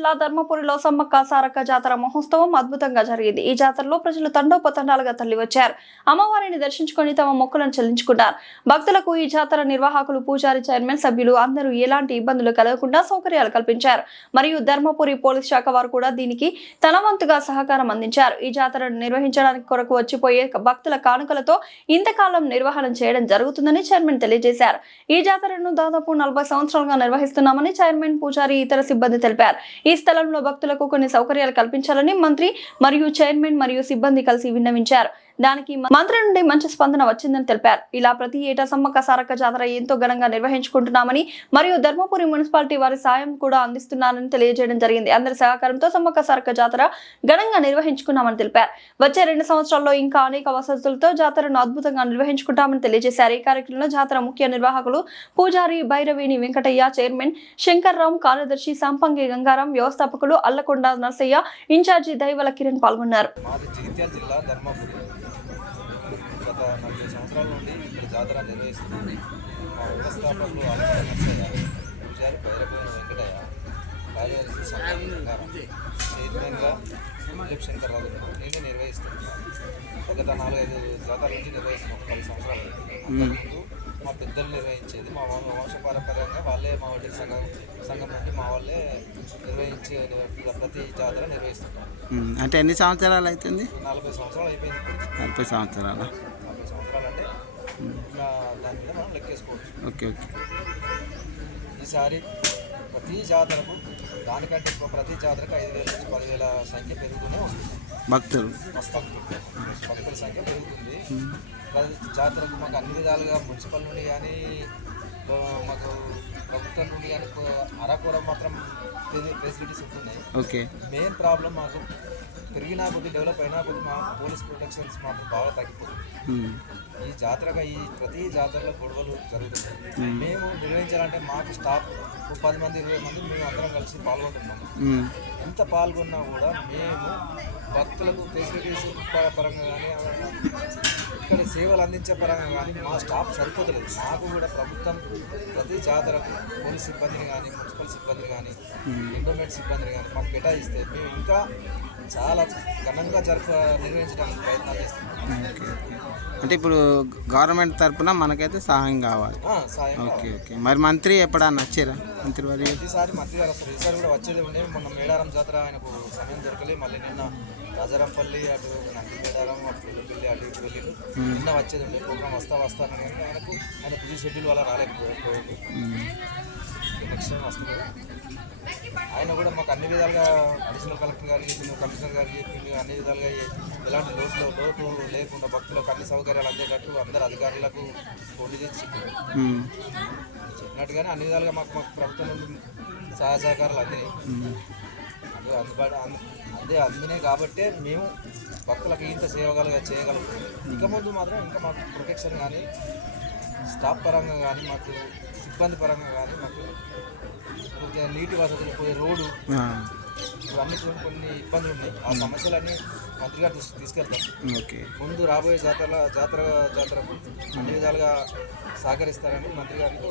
జిల్లా ధర్మపురిలో సమ్మక్క సారక్క జాతర మహోత్సవం అద్భుతంగా జరిగింది. ఈ జాతరలో ప్రజలు తండోపతండాలుగా తరలివచ్చారు. అమ్మవారిని దర్శించుకొని తమ మొక్కులను చెల్లించుకున్నారు. భక్తులకు ఈ జాతర నిర్వాహకులు, పూజారి, చైర్మన్, సభ్యులు అందరూ ఎలాంటి ఇబ్బందులు కలగకుండా సౌకర్యాలు కల్పించారు. మరియు ధర్మపురి పోలీస్ శాఖ వారు కూడా దీనికి తన వంతుగా సహకారం అందించారు. ఈ జాతరను నిర్వహించడానికి కొరకు వచ్చిపోయే భక్తుల కానుకలతో ఇంతకాలం నిర్వహణ చేయడం జరుగుతుందని చైర్మన్ తెలియజేశారు. ఈ జాతరను దాదాపు 40 సంవత్సరాలుగా నిర్వహిస్తున్నామని చైర్మన్, పూజారి, ఇతర సిబ్బంది తెలిపారు. ఈ స్థలంలో భక్తులకు కొన్ని సౌకర్యాలు కల్పించాలని మంత్రి మరియు చైర్మన్ మరియు సిబ్బంది కలిసి విన్నవించారు. దానికి మంత్రి నుండి మంచి స్పందన వచ్చిందని తెలిపారు. ఇలా ప్రతి ఏటా సమ్మక్క సారక్క జాతర ఎంతో ఘనంగా నిర్వహించుకుంటున్నామని మరియు ధర్మపురి మున్సిపాలిటీ వారి సాయం కూడా అందిస్తున్నారని తెలియజేయడం జరిగింది. అందరి సహకారంతో సమ్మక్క సారక్క జాతర ఘనంగా నిర్వహించుకున్నామని తెలిపారు. వచ్చే 2 సంవత్సరాల్లో ఇంకా అనేక వసతులతో జాతరను అద్భుతంగా నిర్వహించుకుంటామని తెలియజేశారు. ఈ కార్యక్రమంలో జాతర ముఖ్య నిర్వాహకులు పూజారి భైరవేణి వెంకటయ్య, చైర్మన్ శంకర్రాం, కార్యదర్శి సంపంగి గంగారాం, వ్యవస్థాపకులు అల్లకొండ నర్సయ్య, ఇన్ఛార్జి దైవల కిరణ్ పాల్గొన్నారు. గత 40 సంవత్సరాల నుండి ఇక్కడ జాతర నిర్వహిస్తుంది. మా వ్యవస్థాపకులు అల్లకొండ నర్సయ్య, పూజారి భైరవేణి వెంకటయ్య, కార్యదర్శి సంపంగి గంగారాం, చైర్మన్గా ఫిలిప్ శంకర్రావు నేనే నిర్వహిస్తున్నాను. గత 4-5 జాతరల నుంచి నిర్వహిస్తున్నాం. 10 సంవత్సరాలు. అంతకుముందు మా పెద్దలు నిర్వహించేది. మా వంశపారంపర్యంగా వాళ్ళే మా వడ్డీ సంఘం నుండి మా వాళ్ళే నిర్వహించే ప్రతి జాతర నిర్వహిస్తుంటాం. అంటే ఎన్ని సంవత్సరాలు అవుతుంది? 40 సంవత్సరాలు అయిపోయింది. 40 సంవత్సరాలు. 40 సంవత్సరాలు అంటే దాని మీద మనం లెక్కేసుకోవచ్చు. ఓకే. ఈసారి ప్రతి జాతరకు దానికంటే ప్రతి జాతరకు 5,000 నుంచి 10,000 సంఖ్య పెరుగుతూనే వస్తుంది. భక్తుల సంఖ్య పెరుగుతుంది. ప్రతి జాతరకు మాకు అన్ని విధాలుగా మున్సిపల్ నుండి కానీ మాకు ప్రభుత్వం నుండి కానీ అరకొర మాత్రం ఫెసిలిటీస్ ఉంటున్నాయి. ఓకే. మెయిన్ ప్రాబ్లం మాకు పెరిగినా కొద్ది, డెవలప్ అయినా కొద్ది మా పోలీస్ ప్రొటెక్షన్స్ మాకు బాగా తగ్గిపోతుంది. ఈ జాతరగా ప్రతి జాతరలో గొడవలు జరుగుతున్నాయి. మేము నిర్వహించాలంటే మాకు స్టాఫ్ 10 మంది 20 మంది మేము అందరం కలిసి పాల్గొంటున్నాము. ఎంత పాల్గొన్నా కూడా మేము భక్తులకు ఫెసిలిటీస్ పరంగా కానీ ఇక్కడ సేవలు అందించే పరంగా కానీ మా స్టాఫ్ సరిపోతలేదు. మాకు కూడా ప్రభుత్వం ప్రతి జాతరకు పోలీస్ సిబ్బందిని కానీ, మున్సిపల్ సిబ్బందిని కానీ, ఎండోమెంట్ సిబ్బందిని కానీ మాకు కేటాయిస్తే మేము ఇంకా చాలా ఘనంగా నిర్వహించడానికి ప్రయత్నాలు చేస్తున్నాం. అంటే ఇప్పుడు గవర్నమెంట్ తరఫున మనకైతే సహాయం కావాలి. ఓకే. మరి మంత్రి ఎప్పుడన్నా వచ్చారా? మంత్రి వారి ఈసారి మంత్రి గారు వస్తారు. ఈసారి కూడా వచ్చేది ఉండే. మొన్న మేడారం జాతర ఆయనకు సమయం దొరకలేదు. మళ్ళీ నిన్న రాజారంపల్లి, అటు నంది మేడారం, అటు పెళ్ళి, అటు ఇటు వెళ్ళి నిన్న వచ్చేది ఉండే. ప్రోగ్రామ్ వస్తాను కానీ ఆయన బిజీ షెడ్యూల్ వల్ల రాలేకపోయింది. నెక్స్ట్ టైం వస్తుంది. ఆయన కూడా మాకు అన్ని విధాలుగా అడిషనల్ కలెక్టర్ గారికి, కమిషనర్ గారికి అన్ని విధాలుగా ఎలాంటి లోటు లేకుండా భక్తులకు అన్ని సౌకర్యాలు అందేటట్టు అందరు అధికారులకు పోటీ తెచ్చి చెప్పినట్టుగానే అన్ని విధాలుగా మాకు ప్రభుత్వం నుండి సహాయ సహకారాలు అందినాయి. అందినాయి కాబట్టే మేము భక్తులకు ఇంత చేయగలుగుతాం. ఇక ముందు మాత్రం ఇంకా మాకు ప్రొటెక్షన్ కానీ, స్టాఫ్ పరంగా కానీ, మాకు సిబ్బంది పరంగా కానీ, మాకు నీటి వసతులు, రోడ్డు, ఇవన్నీ కొన్ని ఇబ్బందులు ఉన్నాయి. ఆ సమస్యలన్నీ మంత్రి గారు తీసుకెళ్తాం. ముందు రాబోయే జాతరకు అన్ని విధాలుగా సహకరిస్తారని మంత్రి గారికి.